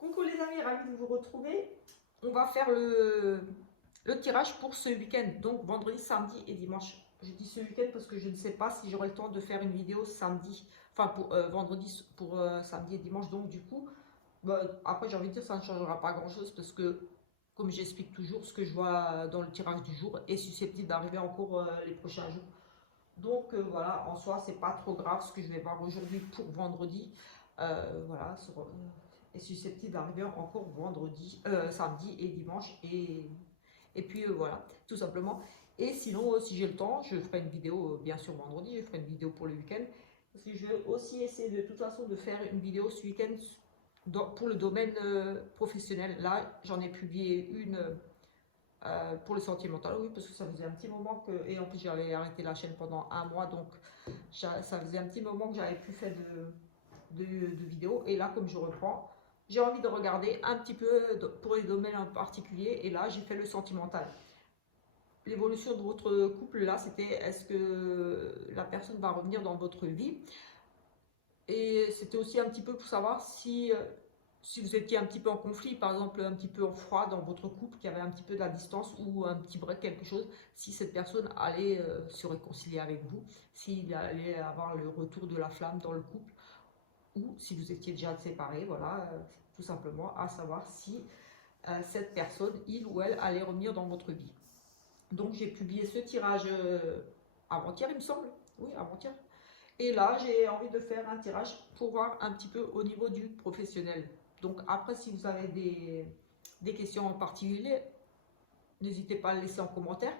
Coucou les amis, ravi de vous retrouver. On va faire le tirage pour ce week-end, donc vendredi, samedi et dimanche. Je dis ce week-end parce que je ne sais pas si j'aurai le temps de faire une vidéo samedi, enfin pour vendredi, pour samedi et dimanche. Donc du coup, bah, après j'ai envie de dire ça ne changera pas grand-chose parce que comme j'explique toujours, ce que je vois dans le tirage du jour est susceptible d'arriver en cours les prochains jours. Donc voilà, en soi, c'est pas trop grave ce que je vais voir aujourd'hui pour vendredi. Voilà, est susceptible d'arriver encore vendredi, samedi et dimanche. Et puis voilà, tout simplement. Et sinon, si j'ai le temps, je ferai une vidéo, bien sûr vendredi, je ferai une vidéo pour le week-end. Parce que je vais aussi essayer de toute façon de faire une vidéo ce week-end pour le domaine professionnel. Là, j'en ai publié une pour le sentimental, oui, parce que ça faisait un petit moment que, et en plus j'avais arrêté la chaîne pendant un mois, donc ça faisait un petit moment que j'avais plus fait de vidéos, et là comme je reprends, j'ai envie de regarder un petit peu pour les domaines en particulier, et là j'ai fait le sentimental. L'évolution de votre couple, là, c'était est-ce que la personne va revenir dans votre vie, et c'était aussi un petit peu pour savoir si vous étiez un petit peu en conflit, par exemple un petit peu en froid dans votre couple, qu'il y avait un petit peu de la distance ou un petit break, quelque chose, si cette personne allait se réconcilier avec vous, s'il allait avoir le retour de la flamme dans le couple, ou si vous étiez déjà séparés, voilà, tout simplement, à savoir si cette personne, il ou elle, allait revenir dans votre vie. Donc j'ai publié ce tirage avant-hier, il me semble, oui, avant-hier. Et là, j'ai envie de faire un tirage pour voir un petit peu au niveau du professionnel. Donc après, si vous avez des questions en particulier, n'hésitez pas à le laisser en commentaire.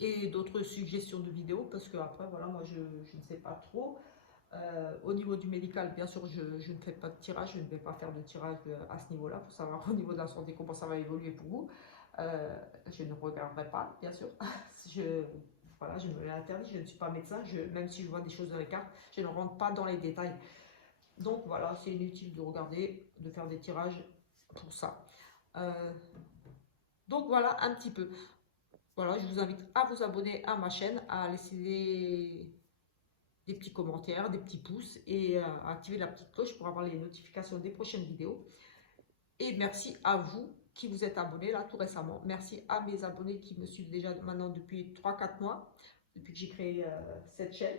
Et d'autres suggestions de vidéos, parce que après, voilà, moi, je ne sais pas trop. Au niveau du médical, bien sûr, je ne fais pas de tirage, je ne vais pas faire de tirage à ce niveau-là, pour savoir au niveau de la santé comment ça va évoluer pour vous. Je ne regarderai pas, bien sûr. je, voilà, je me l'ai interdit, je ne suis pas médecin, même si je vois des choses dans les cartes, je ne rentre pas dans les détails. Donc voilà, c'est inutile de regarder, de faire des tirages pour ça. Donc voilà un petit peu. Voilà, je vous invite à vous abonner à ma chaîne, à laisser des petits commentaires, des petits pouces et à activer la petite cloche pour avoir les notifications des prochaines vidéos. Et merci à vous qui vous êtes abonnés là tout récemment. Merci à mes abonnés qui me suivent déjà maintenant depuis 3-4 mois, depuis que j'ai créé cette chaîne.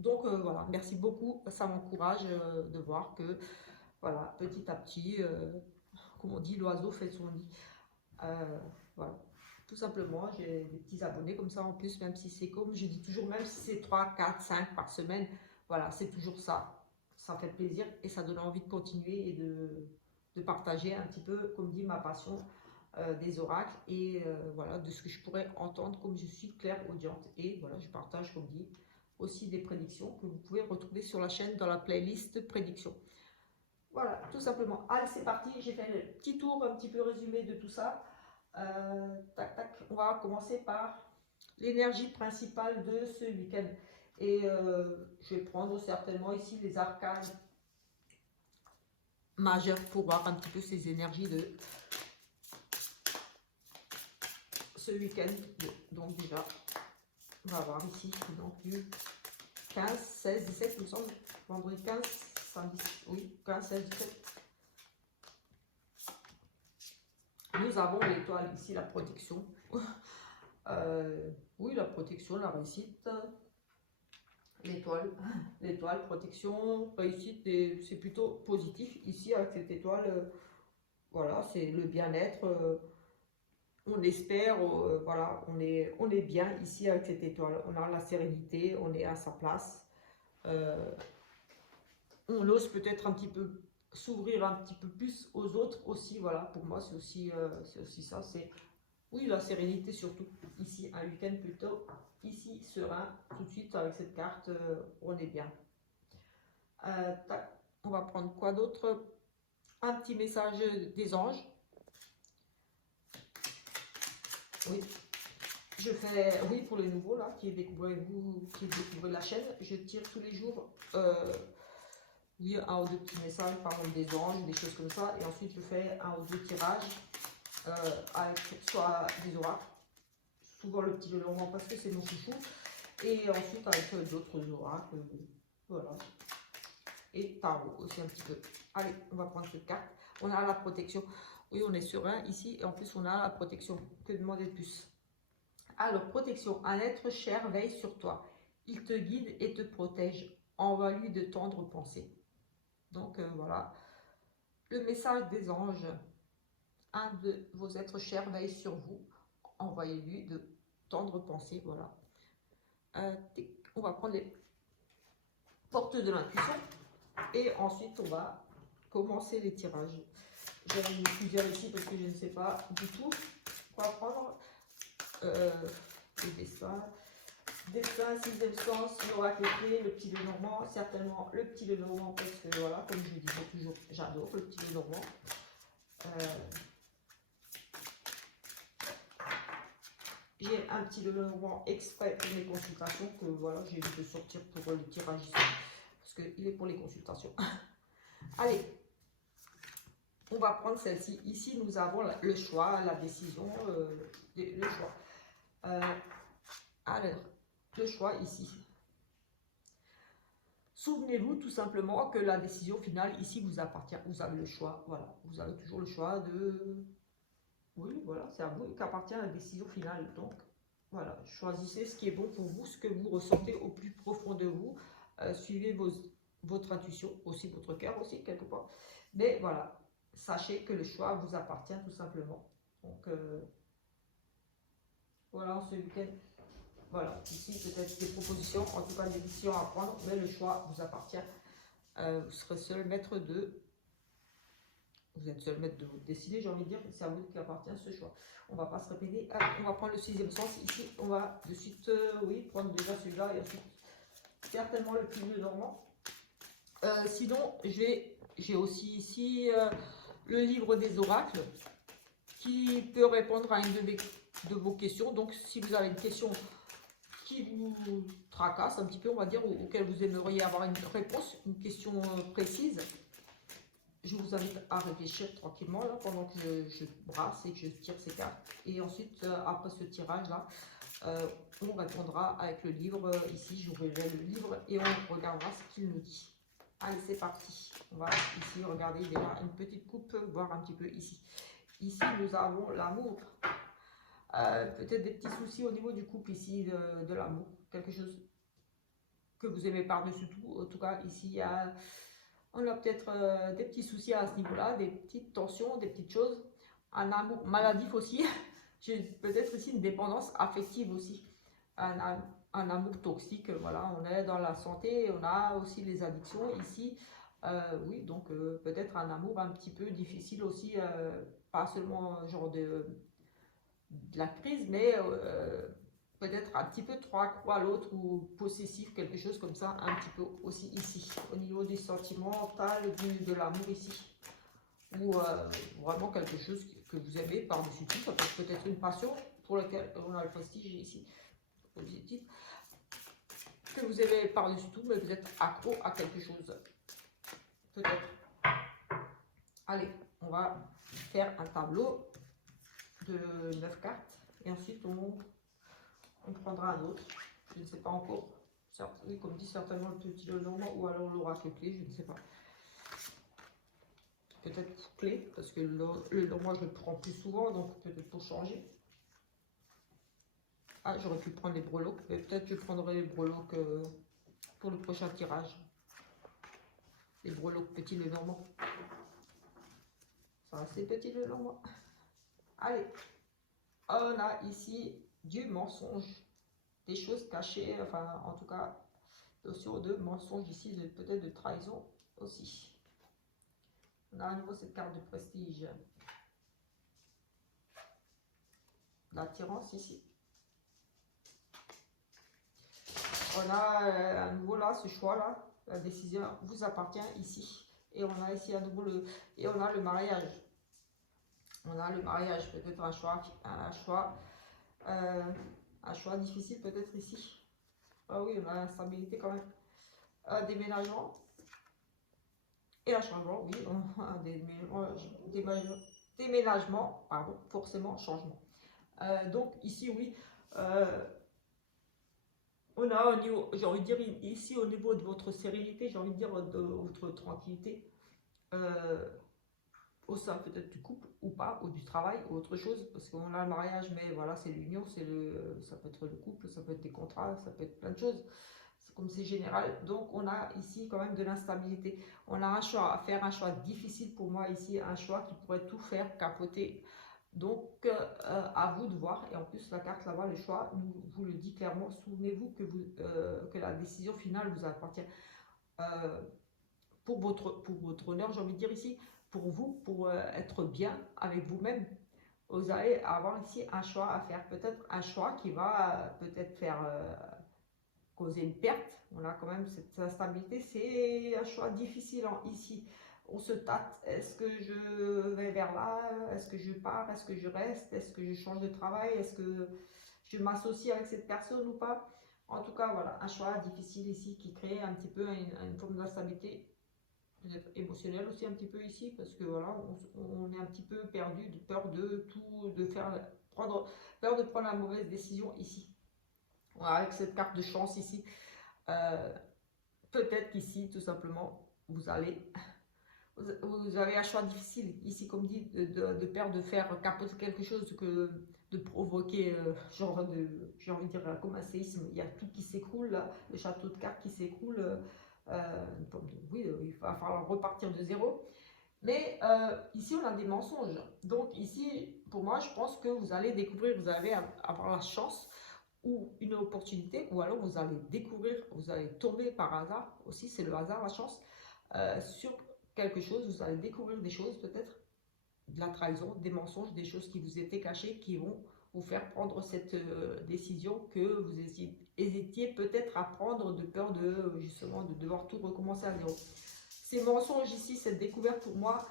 Donc voilà, merci beaucoup, ça m'encourage de voir que voilà, petit à petit, comme on dit, l'oiseau fait son nid. Voilà, tout simplement, j'ai des petits abonnés comme ça en plus, même si c'est comme je dis toujours, même si c'est 3, 4, 5 par semaine, voilà, c'est toujours ça. Ça fait plaisir et ça donne envie de continuer et de partager un petit peu, comme dit, ma passion des oracles et voilà, de ce que je pourrais entendre comme je suis clairaudiente. Et voilà, je partage, comme dit, aussi des prédictions que vous pouvez retrouver sur la chaîne dans la playlist prédictions. Voilà, tout simplement. Allez, c'est parti. J'ai fait le petit tour, un petit peu résumé de tout ça. Tac, tac. On va commencer par l'énergie principale de ce week-end. Et je vais prendre certainement ici les arcanes majeures pour voir un petit peu ces énergies de ce week-end. Donc déjà, on va voir ici donc du 15, 16, 17, il me semble. Vendredi 15, samedi, oui, 15, 16, 17. Nous avons l'étoile ici, la protection. Oui, la protection, la réussite. L'étoile, protection, réussite, c'est plutôt positif. Ici, avec cette étoile, voilà, c'est le bien-être. On espère, voilà, on est bien ici avec cette étoile. On a la sérénité, on est à sa place. On ose peut-être un petit peu s'ouvrir un petit peu plus aux autres aussi. Voilà, pour moi, c'est aussi ça. C'est oui, la sérénité surtout. Ici, un week-end plutôt. Ici, serein. Tout de suite, avec cette carte, on est bien. Tac. On va prendre quoi d'autre? Un petit message des anges. Oui. Je fais, oui, pour les nouveaux là, qui découvrez la chaîne, je tire tous les jours, oui, un ou deux petits messages, par exemple des anges, des choses comme ça, et ensuite je fais un ou deux tirages, avec soit des oracles, souvent le petit Lenormand parce que c'est mon chouchou, et ensuite avec d'autres oracles, voilà. et tarot aussi un petit peu. Allez, on va prendre cette carte. On a la protection. Oui, on est serein ici et en plus on a la protection. Que demander de plus? Alors, protection. Un être cher veille sur toi. Il te guide et te protège. Envoie-lui de tendres pensées. Donc voilà, le message des anges. Un de vos êtres chers veille sur vous. Envoyez-lui de tendres pensées. Voilà. On va prendre les portes de l'intuition. Et ensuite, on va commencer les tirages. J'en ai mis plusieurs ici parce que je ne sais pas du tout quoi prendre. Les dessins. Destin, sixième sens, l'oracle clé, le petit Lenormand, certainement le petit Lenormand, parce que voilà, comme je le disais toujours, j'adore le petit Lenormand. J'ai un petit Lenormand exprès pour mes consultations, que voilà, j'ai dû sortir pour le tirage ici, parce qu'il est pour les consultations. Allez, on va prendre celle-ci. Ici, nous avons le choix, la décision, le choix. Alors, le choix ici. Souvenez-vous tout simplement que la décision finale ici vous appartient. Vous avez le choix, voilà. Vous avez toujours le choix de... Oui, voilà, c'est à vous qu'appartient la décision finale. Donc, voilà, choisissez ce qui est bon pour vous, ce que vous ressentez au plus profond de vous. Suivez votre intuition, aussi votre cœur aussi, quelque part. Mais voilà, sachez que le choix vous appartient tout simplement. Donc, voilà, ce week-end... Voilà, ici peut-être des propositions, en tout cas des décisions à prendre, mais le choix vous appartient. Vous serez seul maître de... Vous êtes seul maître de vous décider, j'ai envie de dire, c'est à vous qui appartient ce choix. On va pas se répéter. On va prendre le sixième sens. Ici, on va de suite, oui, prendre déjà celui-là et ensuite certainement le plus Lenormand. Sinon, j'ai aussi ici le livre des oracles qui peut répondre à une de vos questions. Donc, si vous avez une question qui vous tracasse un petit peu, on va dire, auquel vous aimeriez avoir une réponse, une question précise, je vous invite à réfléchir tranquillement là, pendant que je brasse et que je tire ces cartes. Et ensuite, après ce tirage-là, on répondra avec le livre. Ici, j'ouvrirai le livre et on regardera ce qu'il nous dit. Allez, c'est parti. On va ici regarder déjà une petite coupe, voir un petit peu ici. Ici, nous avons l'amour. Peut-être des petits soucis au niveau du couple ici, de l'amour. Quelque chose que vous aimez par-dessus tout. En tout cas, ici, on a peut-être des petits soucis à ce niveau-là, des petites tensions, des petites choses. Un amour maladif aussi. J'ai peut-être ici une dépendance affective aussi. Un amour toxique, voilà, on est dans la santé, on a aussi les addictions ici. Oui, donc peut-être un amour un petit peu difficile aussi, pas seulement genre de la crise, mais peut-être un petit peu trop accro à l'autre ou possessif, quelque chose comme ça, un petit peu aussi ici, au niveau du sentimental, de l'amour ici. Ou vraiment quelque chose que vous aimez par-dessus tout, ça peut être une passion pour laquelle on a le prestige ici, positif, que vous aimez par-dessus tout, mais vous êtes accro à quelque chose, peut-être. Allez, on va faire un tableau de 9 cartes. Et ensuite, on prendra un autre. Je ne sais pas encore. Oui, comme dit certainement le petit Lenormand ou alors l'oracle clé, je ne sais pas. Peut-être clé, parce que le Lenormand, je le prends plus souvent, donc peut-être pour changer. Ah, j'aurais pu prendre les breloques, mais peut-être je prendrai les breloques pour le prochain tirage. Les breloques petits Lenormand. Ça reste les petits Lenormand. Allez, on a ici du mensonge, des choses cachées, enfin en tout cas notion de mensonge ici, peut-être de trahison aussi. On a à nouveau cette carte de prestige, l'attirance ici. On a à nouveau là ce choix là, la décision vous appartient ici. Et on a ici à nouveau et on a le mariage. On a le mariage, peut-être un choix difficile peut-être ici. Ah oui, on a l'instabilité quand même. Un déménagement. Et un changement, oui, un déménagement, pardon, forcément changement. Donc ici, oui, On a au niveau, j'ai envie de dire ici au niveau de votre sérénité, j'ai envie de dire de votre tranquillité, euh, au sein peut-être du couple ou pas, ou du travail ou autre chose, parce qu'on a le mariage, mais voilà, c'est l'union, ça peut être le couple, ça peut être des contrats, ça peut être plein de choses. Comme c'est général, donc on a ici quand même de l'instabilité. On a un choix à faire, un choix difficile pour moi ici, un choix qui pourrait tout faire capoter. Donc à vous de voir. Et en plus la carte là-bas, le choix vous le dit clairement. Souvenez-vous que la décision finale vous appartient. Euh, pour votre honneur, j'ai envie de dire ici, pour vous, pour être bien avec vous-même, vous allez avoir ici un choix à faire. Peut-être un choix qui va peut-être faire causer une perte. On a quand même cette instabilité. C'est un choix difficile ici. On se tâte. Est-ce que je vais vers là? Est-ce que je pars? Est-ce que je reste? Est-ce que je change de travail? Est-ce que je m'associe avec cette personne ou pas? En tout cas, voilà, un choix difficile ici qui crée un petit peu une forme d'instabilité, peut-être émotionnelle aussi un petit peu ici, parce que voilà, on est un petit peu perdu, de peur de tout, de faire, prendre, peur de prendre la mauvaise décision ici. Voilà, avec cette carte de chance ici, euh, peut-être qu'ici, tout simplement, vous avez un choix difficile ici, comme dit, de peur de faire capoter quelque chose, que de provoquer, genre de, j'ai envie de dire, comme un séisme. Il y a tout qui s'écroule, le château de cartes qui s'écroule. Oui, il va falloir repartir de zéro. Mais ici, on a des mensonges. Donc ici, pour moi, je pense que vous allez découvrir, vous allez avoir la chance ou une opportunité, ou alors vous allez découvrir, vous allez tomber par hasard, aussi c'est le hasard, la chance, sur quelque chose, vous allez découvrir des choses peut-être, de la trahison, des mensonges, des choses qui vous étaient cachées, qui vont vous faire prendre cette décision que vous hésitiez peut-être à prendre de peur de justement de devoir tout recommencer à zéro. Ces mensonges ici, cette découverte pour moi,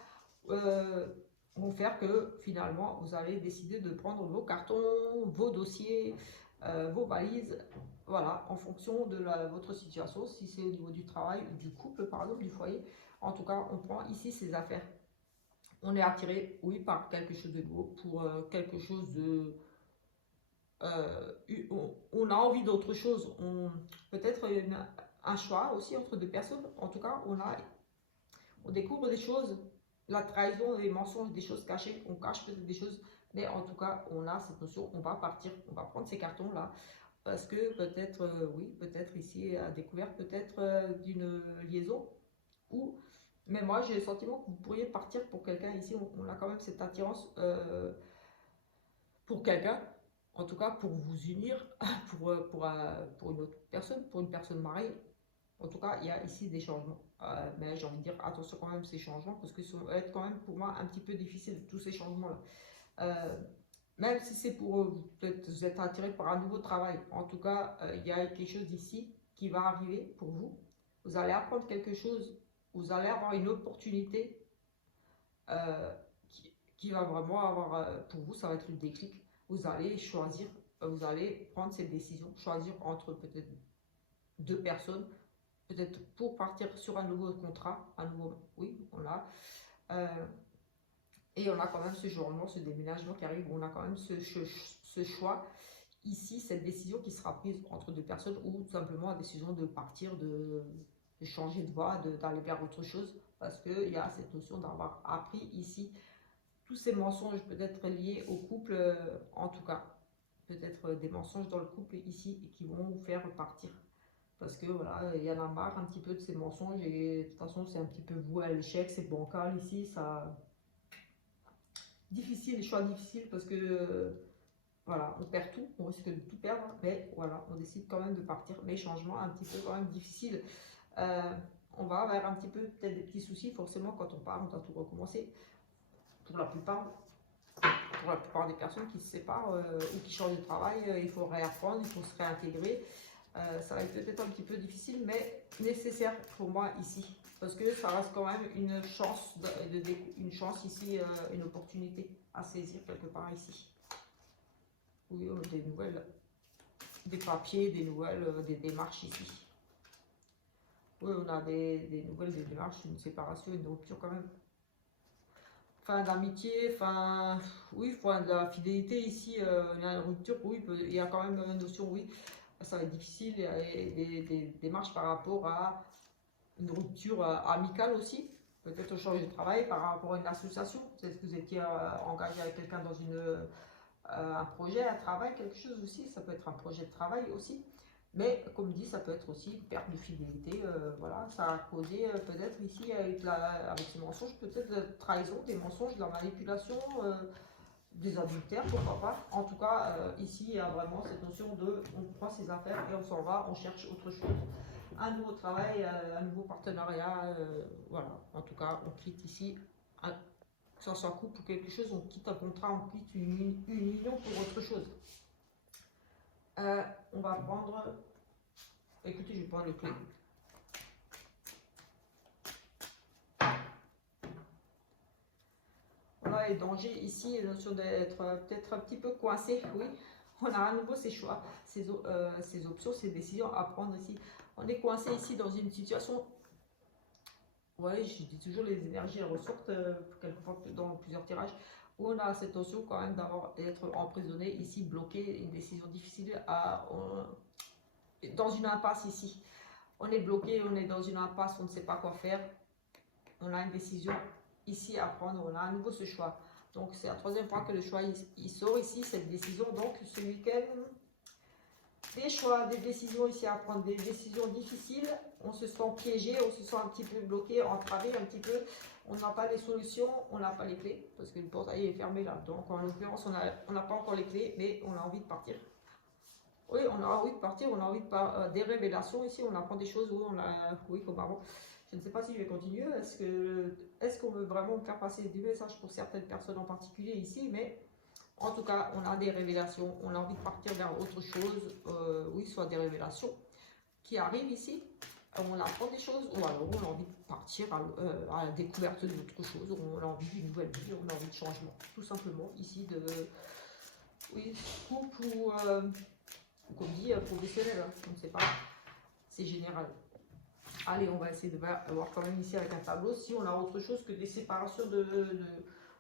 euh, vont faire que finalement vous allez décider de prendre vos cartons, vos dossiers, vos valises, voilà, en fonction de votre situation, si c'est au niveau du travail ou du couple, par exemple, du foyer. En tout cas, on prend ici ces affaires. On est attiré, oui, par quelque chose de nouveau, pour quelque chose de... on a envie d'autre chose, peut-être un choix aussi entre deux personnes. En tout cas, on découvre des choses, la trahison, les mensonges, des choses cachées, on cache peut-être des choses, mais en tout cas, on a cette notion, on va partir, on va prendre ces cartons-là, parce que peut-être, oui, peut-être ici, à découvert peut-être d'une liaison, ou, mais moi j'ai le sentiment que vous pourriez partir pour quelqu'un ici, on a quand même cette attirance pour quelqu'un, en tout cas pour vous unir, pour une autre personne, pour une personne mariée. En tout cas, il y a ici des changements. Mais j'ai envie de dire attention quand même ces changements parce que ça va être quand même pour moi un petit peu difficile tous ces changements-là. Euh, Même si c'est pour peut-être vous êtes attiré par un nouveau travail. En tout cas, il y a quelque chose ici qui va arriver pour vous. Vous allez apprendre quelque chose. Vous allez avoir une opportunité euh, qui va vraiment avoir pour vous, ça va être le déclic. Vous allez choisir, vous allez prendre cette décision, choisir entre peut-être deux personnes peut-être pour partir sur un nouveau contrat, un nouveau, oui, on a. Euh, et on a quand même ce journée, ce déménagement qui arrive, on a quand même ce choix ici, cette décision qui sera prise entre deux personnes ou tout simplement la décision de partir, de changer de voie, d'aller vers autre chose, parce qu'il y a cette notion d'avoir appris ici tous ces mensonges peut-être liés au couple, en tout cas, peut-être des mensonges dans le couple ici et qui vont vous faire partir parce que voilà, il y en a marre un petit peu de ces mensonges et de toute façon c'est un petit peu voué à l'échec, c'est bancal ici, ça difficile, les choix difficiles parce que voilà, on perd tout, on risque de tout perdre, mais voilà, on décide quand même de partir, mais changement un petit peu quand même difficile. Euh, on va avoir un petit peu peut-être des petits soucis, forcément quand on part, on doit tout recommencer. Pour la plupart, pour la plupart des personnes qui se séparent ou qui changent de travail, il faut réapprendre, il faut se réintégrer. Ça va être peut-être un petit peu difficile, mais nécessaire pour moi ici. Parce que ça reste quand même une chance, une chance ici, une opportunité à saisir quelque part ici. Oui, des nouvelles, des papiers, des nouvelles, des démarches ici. Oui, on a des nouvelles, des démarches, une séparation, une rupture quand même. Fin d'amitié, oui, fin de la fidélité ici, il y a une rupture, oui, il y a quand même une notion, oui, ça va être difficile, il y a des démarches par rapport à une rupture amicale aussi, peut-être changer de travail par rapport à une association, peut-être que vous étiez engagé avec quelqu'un dans un projet, un travail, quelque chose aussi, ça peut être un projet de travail aussi, mais comme dit, ça peut être aussi une perte de fidélité, voilà, ça a causé peut-être ici avec ces mensonges, peut-être de la trahison, des mensonges, de la manipulation, des adultères, pourquoi pas. En tout cas, ici, il y a vraiment cette notion de on prend ses affaires et on s'en va, on cherche autre chose, un nouveau travail, un nouveau partenariat, voilà. En tout cas, on quitte ici, que ce soit couple ou quelque chose, on quitte un contrat, on quitte une union pour autre chose. On va prendre, écoutez, je vais prendre le clé. Voilà les dangers ici, la notion d'être peut-être un petit peu coincé, oui. On a à nouveau ces choix, ces options, ces décisions à prendre ici. On est coincé ici dans une situation, ouais, je dis toujours les énergies ressortent quelquefois dans plusieurs tirages, où on a cette notion quand même d'être emprisonné ici, bloqué, une décision difficile dans une impasse ici. On est bloqué, on est dans une impasse, on ne sait pas quoi faire. On a une décision ici à prendre, on a à nouveau ce choix. Donc c'est la troisième fois que le choix il sort ici, cette décision. Donc ce week-end, des choix, des décisions ici à prendre, des décisions difficiles. On se sent piégé, on se sent un petit peu bloqué, entravé un petit peu. On n'a pas les solutions, on n'a pas les clés, parce que le portail est fermé là. Donc en l'occurrence, on n'a pas encore les clés, mais on a envie de partir. Oui, on a envie de partir, on a envie de des révélations ici, on apprend des choses où on a, oui, comme avant. Je ne sais pas si je vais continuer. Est-ce qu'on veut vraiment me faire passer des messages pour certaines personnes en particulier ici, mais en tout cas, on a des révélations, on a envie de partir vers autre chose, oui, soit des révélations qui arrivent ici, on apprend des choses, ou alors on a envie de partir à la découverte d'autre chose, on a envie d'une nouvelle vie, on a envie de changement, tout simplement, ici, oui, couple ou comme dit, professionnel, hein, on ne sait pas, c'est général. Allez, on va essayer de voir quand même ici avec un tableau si on a autre chose que des séparations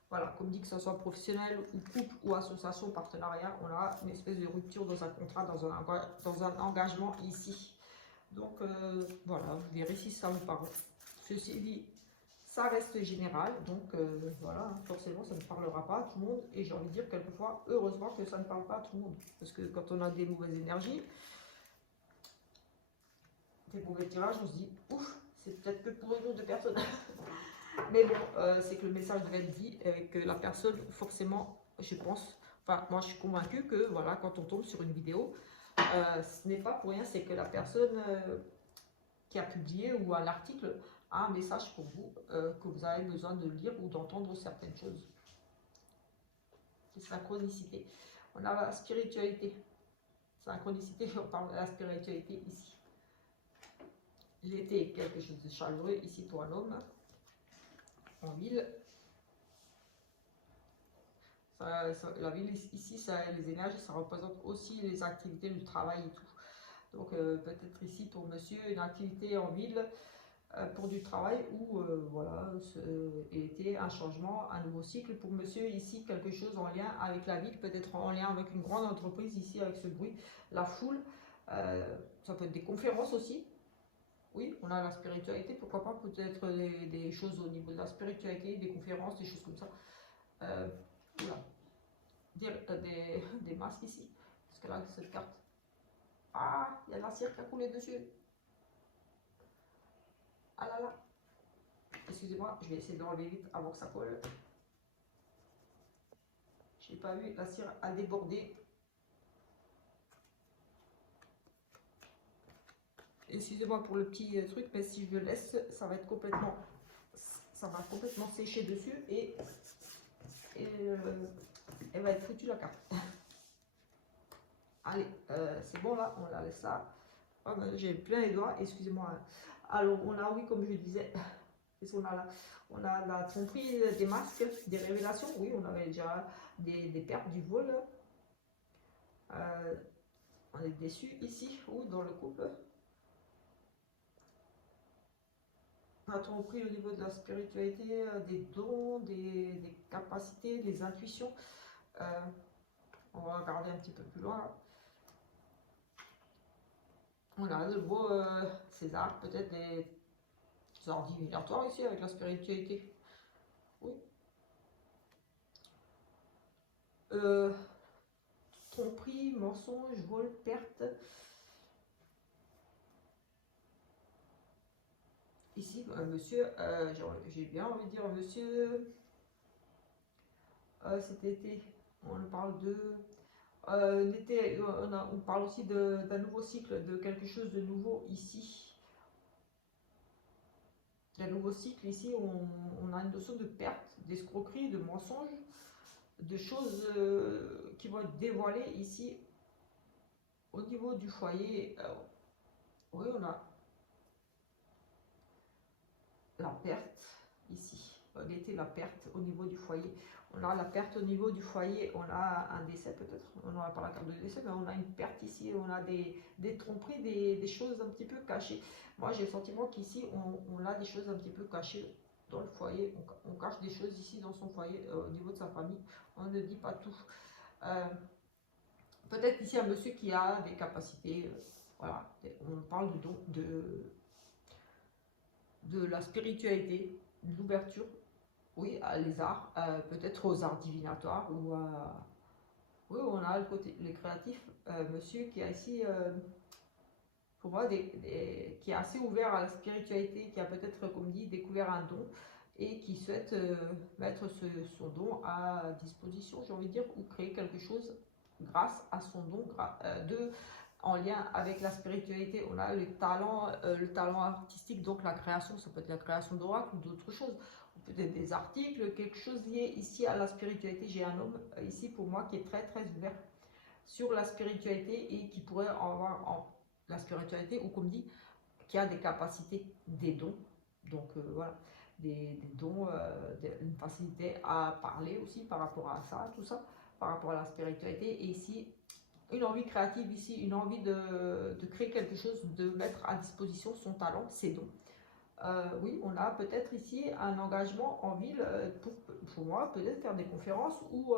voilà, comme dit que ce soit professionnel ou couple ou association, partenariat, on a une espèce de rupture dans un contrat, dans un engagement ici. Donc voilà, vous verrez si ça vous parle. Ceci dit, ça reste général, donc voilà, forcément ça ne parlera pas à tout le monde, et j'ai envie de dire quelquefois, heureusement que ça ne parle pas à tout le monde, parce que quand on a des mauvaises énergies, des mauvais tirages, on se dit, ouf, c'est peut-être que pour une ou deux personnes. Mais bon, c'est que le message devait être dit, et que la personne, forcément, je pense, enfin, moi je suis convaincue que, voilà, quand on tombe sur une vidéo, ce n'est pas pour rien, c'est que la personne qui a publié ou un article a un message pour vous, que vous avez besoin de lire ou d'entendre certaines choses. C'est synchronicité. On a la spiritualité. Synchronicité, on parle de la spiritualité ici. L'été est quelque chose de chaleureux ici pour un homme en ville. La ville ici, les énergies, ça représente aussi les activités du travail et tout. Donc peut-être ici pour monsieur une activité en ville pour du travail ou voilà, était un changement, un nouveau cycle pour monsieur ici, quelque chose en lien avec la ville, peut-être en lien avec une grande entreprise ici avec ce bruit, la foule, ça peut être des conférences aussi. Oui, on a la spiritualité, pourquoi pas peut-être des choses au niveau de la spiritualité, des conférences, des choses comme ça. Voilà. Des masques ici, parce que là, cette carte, ah, il y a de la cire qui a coulé dessus. Ah là là. Excusez-moi, je vais essayer de l'enlever vite avant que ça colle. J'ai pas vu, la cire a débordé. Excusez-moi pour le petit truc, mais si je le laisse, ça va complètement sécher dessus et elle va être foutue la carte. Allez, c'est bon là, on la laisse là. Oh, j'ai plein les doigts, excusez-moi. Alors on a, oui, comme je disais, qu'est-ce qu'on a là? On a la tromperie, des masques, des révélations. Oui, on avait déjà des pertes du vol. On est déçu ici ou dans le couple. On a tromperie au niveau de la spiritualité, des dons, des capacités, des intuitions. On va regarder un petit peu plus loin. On a le beau César, peut-être des arts divinatoires ici avec la spiritualité. Oui. Tromperie, mensonge, vol, perte. Ici, monsieur, j'ai bien envie de dire monsieur, cet été, on parle de l'été, on parle aussi d'un nouveau cycle, de quelque chose de nouveau ici. D'un nouveau cycle ici, on a une notion de perte, d'escroquerie, de mensonge, de choses qui vont être dévoilées ici au niveau du foyer. Oui, on a la perte ici. L'été, la perte au niveau du foyer. On a la perte au niveau du foyer, on a un décès peut-être, on n'aura pas la carte de décès, mais on a une perte ici, on a des tromperies, des choses un petit peu cachées. Moi j'ai le sentiment qu'ici on a des choses un petit peu cachées dans le foyer, on cache des choses ici dans son foyer, au niveau de sa famille, on ne dit pas tout. Peut-être ici un monsieur qui a des capacités, voilà, on parle de la spiritualité, de l'ouverture. Oui, les arts, peut-être aux arts divinatoires ou oui, on a le côté les créatifs, monsieur qui a ici, pour moi, qui est assez ouvert à la spiritualité, qui a peut-être, comme dit, découvert un don et qui souhaite mettre son don à disposition, j'ai envie de dire, ou créer quelque chose grâce à son don, en lien avec la spiritualité. On a le talent artistique, donc la création, ça peut être la création d'oracles ou d'autres choses, ou peut-être des articles, quelque chose lié ici à la spiritualité. J'ai un homme ici pour moi qui est très très ouvert sur la spiritualité et qui pourrait avoir la spiritualité, ou comme dit, qui a des capacités, des dons. Donc voilà, des dons, une facilité à parler aussi par rapport à ça, tout ça, par rapport à la spiritualité. Et ici, une envie créative ici, une envie de créer quelque chose, de mettre à disposition son talent, ses dons. Oui, on a peut-être ici un engagement en ville pour moi, peut-être faire des conférences ou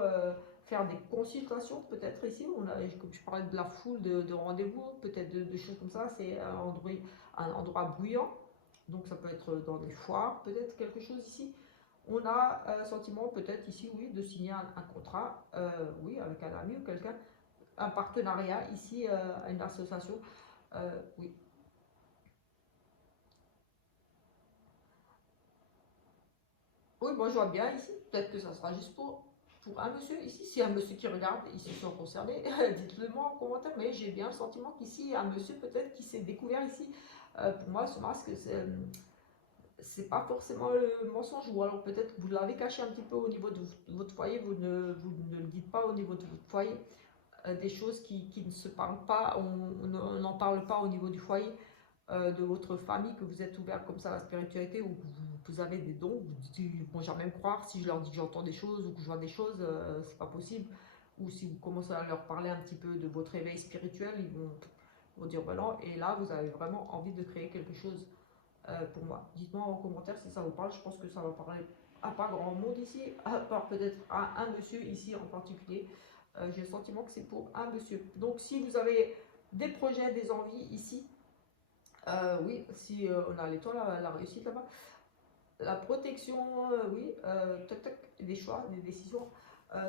faire des consultations, peut-être ici. Comme je parlais de la foule de rendez-vous, peut-être de choses comme ça, c'est un endroit bruyant, donc ça peut être dans des foires, peut-être quelque chose ici. On a un sentiment peut-être ici, oui, de signer un contrat, oui, avec un ami ou quelqu'un, un partenariat ici, à une association, oui. Oui, moi je vois bien ici, peut-être que ça sera juste pour un monsieur ici. S'il y a un monsieur qui regarde, ils se sont concernés, dites-le moi en commentaire, mais j'ai bien le sentiment qu'ici, il y a un monsieur peut-être qui s'est découvert ici. Pour moi, ce masque, c'est pas forcément le mensonge, ou alors peut-être que vous l'avez caché un petit peu au niveau de votre foyer, vous ne le dites pas au niveau de votre foyer. Des choses qui ne se parlent pas, on n'en parle pas au niveau du foyer. De votre famille, que vous êtes ouvert comme ça à la spiritualité, ou que vous avez des dons, ils vont jamais me croire si je leur dis que j'entends des choses ou que je vois des choses, c'est pas possible. Ou si vous commencez à leur parler un petit peu de votre éveil spirituel, ils vont dire ben non. Et là, vous avez vraiment envie de créer quelque chose pour moi. Dites-moi en commentaire si ça vous parle. Je pense que ça va parler à pas grand monde ici, à part peut-être à un monsieur ici en particulier. J'ai le sentiment que c'est pour un monsieur. Donc si vous avez des projets, des envies ici, oui, si on a l'étoile, la réussite là-bas. La protection, oui, tac, tac, des choix, des décisions.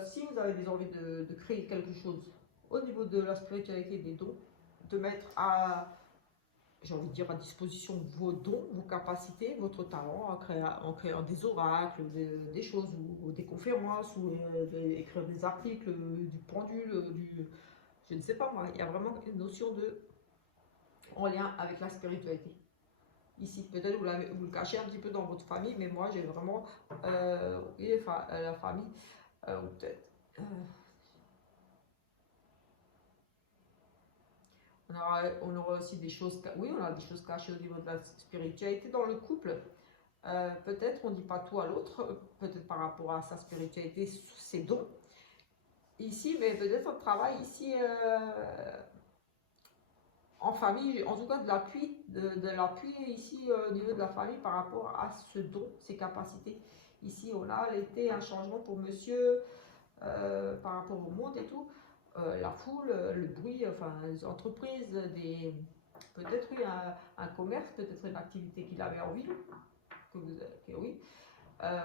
Si vous avez des envies de créer quelque chose au niveau de la spiritualité, des dons, de mettre j'ai envie de dire, à disposition vos dons, vos capacités, votre talent, en créant des oracles, des choses, ou des conférences, ou écrire des articles, du pendule, je ne sais pas moi, il y a vraiment une notion en lien avec la spiritualité. Ici, peut-être vous le cachez un petit peu dans votre famille, mais moi j'ai vraiment oui, la famille, ou peut-être. On aura aussi des choses, oui, on a des choses cachées au niveau de la spiritualité dans le couple. Peut-être on ne dit pas tout à l'autre, peut-être par rapport à sa spiritualité, ses dons. Ici, mais peut-être on travaille ici en famille, en tout cas de l'appui ici au niveau de la famille par rapport à ce don, ses capacités. Ici, on a l'été un changement pour monsieur par rapport au monde et tout. La foule, le bruit, enfin les entreprises, peut-être oui, un commerce, peut-être une activité qu'il avait envie, oui.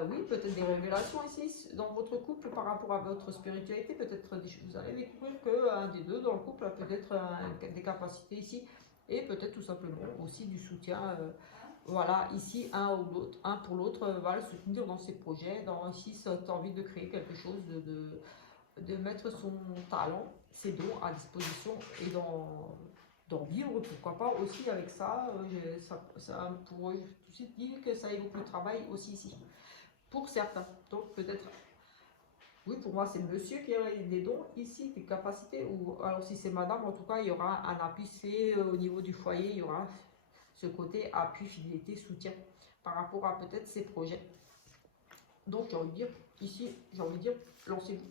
Oui, peut-être des révélations ici dans votre couple par rapport à votre spiritualité, peut-être des choses. Vous allez découvrir qu'un des deux dans le couple a peut-être des capacités ici, et peut-être tout simplement aussi du soutien. Voilà, ici, un pour l'autre va le soutenir dans ses projets, dans ici, cette envie de créer quelque chose, de mettre son talent, ses dons à disposition et d'en vivre, pourquoi pas aussi avec ça. Ça pour tout de suite dire que ça évoque le travail aussi ici, pour certains. Donc peut-être, oui, pour moi c'est monsieur qui a des dons ici, des capacités, ou alors si c'est madame, en tout cas, il y aura un appui, c'est au niveau du foyer, il y aura ce côté appui, fidélité, soutien par rapport à peut-être ses projets. Donc j'ai envie de dire, ici, j'ai envie de dire, lancez-vous.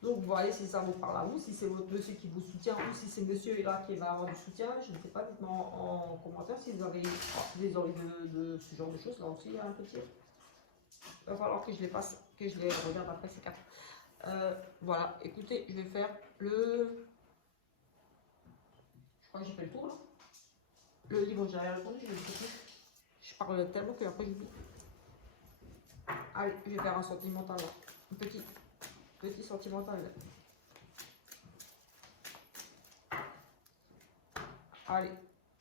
Donc vous voyez si ça vous parle à vous, si c'est votre monsieur qui vous soutient ou si c'est monsieur là qui va avoir du soutien, je ne sais pas, dites-moi en commentaire si vous avez des envies de ce genre de choses. Là aussi il y a un petit. Il va falloir que je les passe, que je les regarde après ces cartes. Voilà, écoutez, je vais faire le. Je crois que j'ai fait le tour là. Le livre, j'avais répondu, je ne sais plus. Je parle tellement que après j'oublie. Allez, je vais faire un sentimental là. Un petit sentimental. Allez,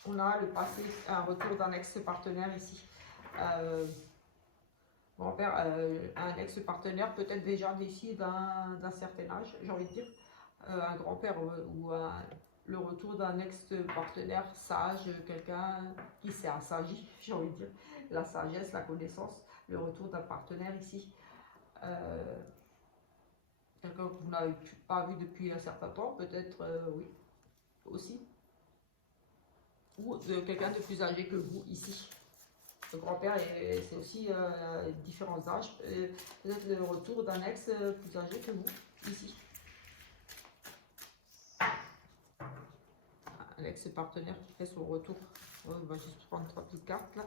on a le passé, un retour d'un ex-partenaire ici. Grand-père, un ex-partenaire, peut-être déjà d'ici d'un certain âge, j'ai envie de dire. Un grand-père ou le retour d'un ex-partenaire sage, quelqu'un qui s'est assagi, j'ai envie de dire. La sagesse, la connaissance, le retour d'un partenaire ici. Quelqu'un que vous n'avez pas vu depuis un certain temps, peut-être, oui, aussi. Ou quelqu'un de plus âgé que vous ici. Le grand-père, c'est aussi différents âges. Peut-être le retour d'un ex plus âgé que vous ici. Un ex-partenaire qui fait son retour. On va juste prendre 3 petites cartes là.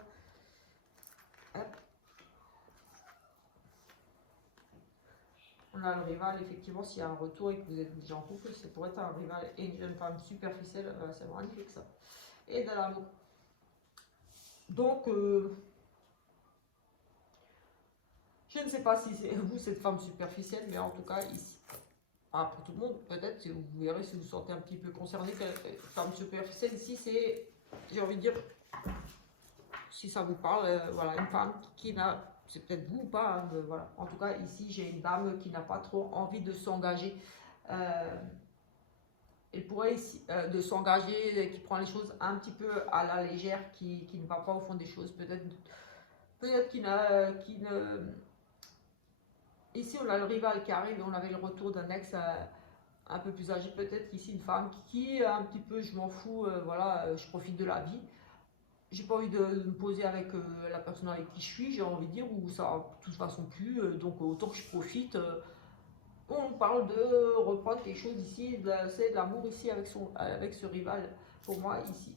Hop. On a le rival, effectivement, s'il y a un retour et que vous êtes déjà en couple, c'est pour être un rival et une jeune femme superficielle, c'est magnifique ça. Et de l'amour. Donc, je ne sais pas si c'est vous, cette femme superficielle, mais en tout cas, ici, pas pour tout le monde, peut-être, vous verrez si vous vous sentez un petit peu concerné, femme superficielle, ici, c'est, j'ai envie de dire, si ça vous parle, voilà, une femme qui n'a, c'est peut-être vous ou pas, hein, voilà. En tout cas, ici, j'ai une dame qui n'a pas trop envie de s'engager. Elle pourrait ici, de s'engager, qui prend les choses un petit peu à la légère, qui ne va pas au fond des choses, peut-être qui ne. Ici, on a le rival qui arrive et on avait le retour d'un ex un peu plus âgé, peut-être ici une femme qui est un petit peu, je m'en fous, voilà, je profite de la vie. J'ai pas envie de me poser avec la personne avec qui je suis, j'ai envie de dire, ou ça de toute façon plus, donc autant que je profite. On parle de reprendre quelque chose ici, c'est de l'amour ici avec ce rival. Pour moi, ici,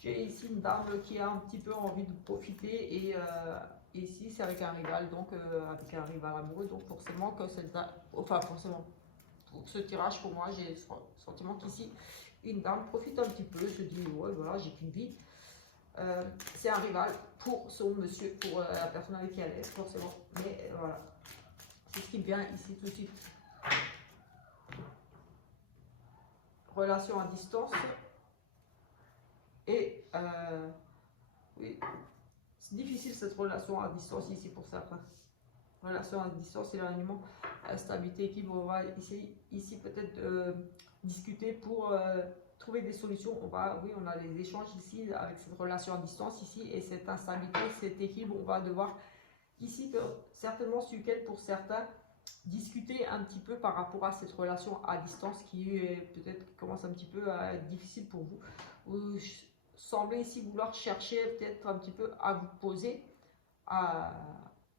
j'ai ici une dame qui a un petit peu envie de profiter et ici c'est avec un rival, donc avec un rival amoureux, donc forcément que enfin forcément, pour ce tirage pour moi j'ai le sentiment qu'ici une dame profite un petit peu, se dit ouais voilà j'ai qu'une vie. C'est un rival pour son monsieur, pour la personne avec qui elle est, forcément. Mais voilà, c'est ce qui me vient ici tout de suite. Relation à distance. Et oui, c'est difficile cette relation à distance ici pour certains. Relation à distance, éloignement, stabilité, équilibre. On va ici peut-être discuter pour trouver des solutions. Oui, on a les échanges ici avec cette relation à distance ici et cette instabilité, cet équilibre. On va devoir ici certainement sur lequel pour certains discuter un petit peu par rapport à cette relation à distance qui peut-être commence un petit peu à être difficile pour vous. Vous semblez ici vouloir chercher peut-être un petit peu à vous poser, à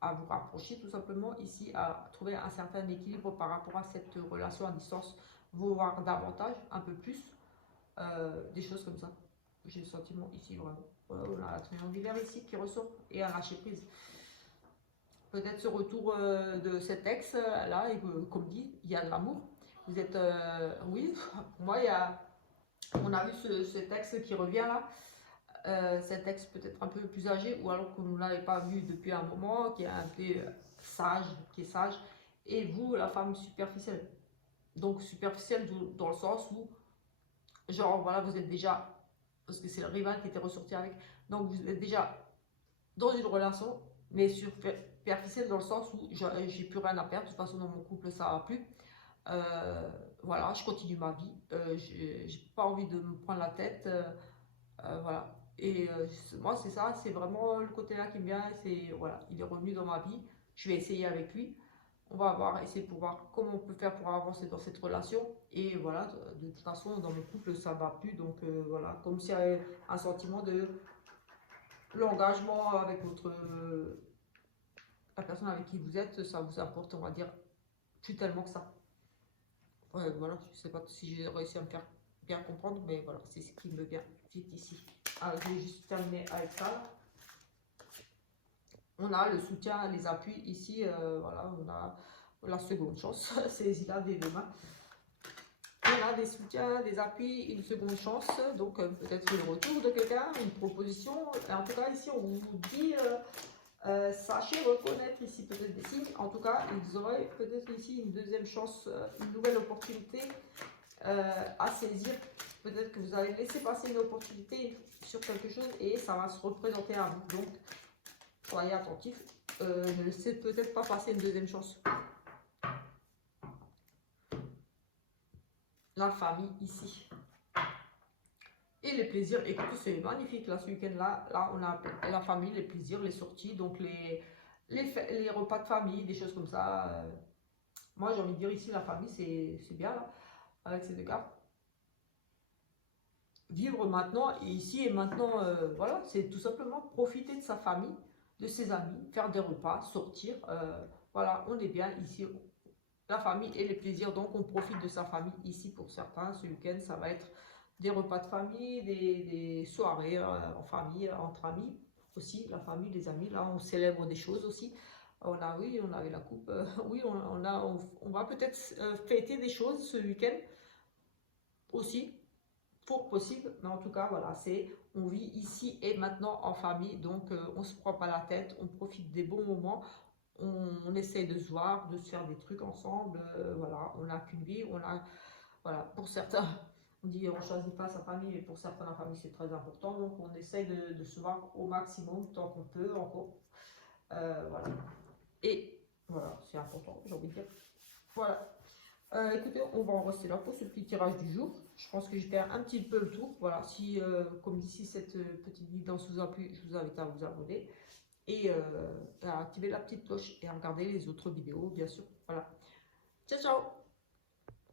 vous rapprocher tout simplement ici, à trouver un certain équilibre par rapport à cette relation à distance, voir davantage, un peu plus, des choses comme ça. J'ai le sentiment ici vraiment. Voilà, on a la triangulaire ici qui ressort et un lâcher prise. Peut-être ce retour de cet ex là, et comme dit, il y a de l'amour. Vous êtes, oui, pour moi il y a On a vu ce texte qui revient là. C'est un texte peut-être un peu plus âgé, ou alors que vous ne l'avez pas vu depuis un moment, qui est un peu sage, qui est sage. Et vous, la femme superficielle. Donc superficielle dans le sens où, genre voilà, vous êtes déjà, parce que c'est le rival qui était ressorti avec, donc vous êtes déjà dans une relation, mais superficielle dans le sens où j'ai plus rien à perdre, de toute façon dans mon couple ça va plus. Voilà, je continue ma vie, j'ai pas envie de me prendre la tête, voilà. Et moi c'est ça, c'est vraiment le côté là qui me vient, c'est voilà, il est revenu dans ma vie, je vais essayer avec lui, on va voir, essayer pour voir comment on peut faire pour avancer dans cette relation. Et voilà, de toute façon dans mon couple ça va plus, donc voilà, comme s'il y avait un sentiment de l'engagement avec la personne avec qui vous êtes, ça vous apporte, on va dire, plus tellement que ça. Ouais, voilà, je sais pas si j'ai réussi à me faire bien comprendre, mais voilà, c'est ce qui me vient vite ici. Ah, je vais juste terminer avec ça. On a le soutien, les appuis ici, voilà, on a la seconde chance, c'est là des deux mains. On a des soutiens, des appuis, une seconde chance, donc peut-être le retour de quelqu'un, une proposition. Et en tout cas, ici, on vous dit, sachez reconnaître ici peut-être des signes. En tout cas, ils auraient peut-être ici une deuxième chance, une nouvelle opportunité à saisir. Peut-être que vous allez laisser passer une opportunité sur quelque chose et ça va se représenter à vous. Donc, soyez attentifs. Ne laissez peut-être pas passer une deuxième chance. La famille ici. Et les plaisirs, écoutez, c'est magnifique là ce week-end là. Là, on a la famille, les plaisirs, les sorties, donc les repas de famille, des choses comme ça. Moi, j'ai envie de dire ici, la famille, c'est bien là, avec ces deux cartes. Vivre maintenant, ici et maintenant, voilà, c'est tout simplement profiter de sa famille, de ses amis, faire des repas, sortir. Voilà, on est bien ici. La famille et les plaisirs, donc on profite de sa famille ici pour certains. Ce week-end, ça va être des repas de famille, des soirées en famille, entre amis aussi, la famille, les amis. Là, on célèbre des choses aussi. On a, oui, on avait la coupe. Oui, on va peut-être fêter des choses ce week-end aussi, pour possible. Mais en tout cas, voilà, on vit ici et maintenant en famille. Donc, on se prend pas la tête, on profite des bons moments. On essaye de se voir, de se faire des trucs ensemble. Voilà, on n'a qu'une vie. Voilà, pour certains, on dit on choisit pas sa famille, mais pour certains, la famille c'est très important. Donc on essaye de se voir au maximum tant qu'on peut encore. Voilà. Et voilà, c'est important, j'ai envie de dire. Voilà. Écoutez, on va en rester là pour ce petit tirage du jour. Je pense que j'ai fait un petit peu le tour. Voilà, si, comme d'ici cette petite vidéo vous a plu, je vous invite à vous abonner et à activer la petite cloche et à regarder les autres vidéos, bien sûr. Voilà. Ciao, ciao!